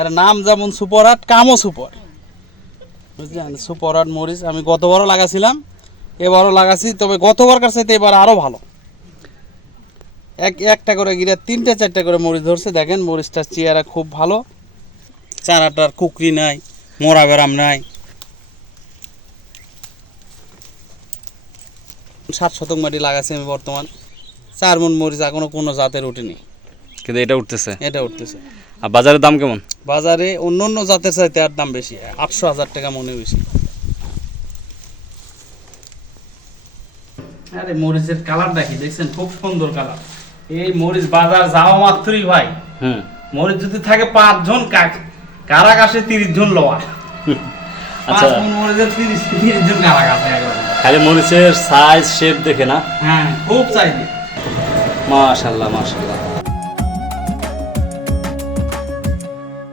এর নাম যেমন সুপার হাট কামও সুপার। বুঝলেন? সুপার হাট মরিচ আমি গতবারও লাগাছিলাম এবারও লাগাছি তবে গতবার কাছে এবার আরও ভালো। এক একটা করে গিরে তিনটে চারটে করে মরিচ ধরছে। দেখেন মরিচটার চেয়ারা খুব ভালো। চারাটার কুকরি নাই মরা বেরাম নাই। সাত শতক মাটি লাগাচ্ছি আমি বর্তমান। চার মন মরিচ এখনও কোনো জাতের উঠেনি। কিন্তু এটা উঠতেছে। এটা উঠতেছে। আর বাজারের দাম কেমন? বাজারে অন্য অন্য জাতের চাইতে আর দাম বেশি। আটশো হাজার টাকা মনে বেশি আরে মরিচের কালার দেখি দেখছেন? খুব সুন্দর কালার। এই মরিচ বাজার যাওয়া মাত্রই ভাই। হুম মরিচ যদি থাকে পাঁচজন কারাগাসে তিরিশ জন লোয়া আচ্ছা মরিচের তিরিশ তিরিশ জন কারাগাসে খালি মরিচের সাইজ শেপ দেখে না? হ্যাঁ খুব চাইবে। মাশাল্লাহ মাশাল্লাহ।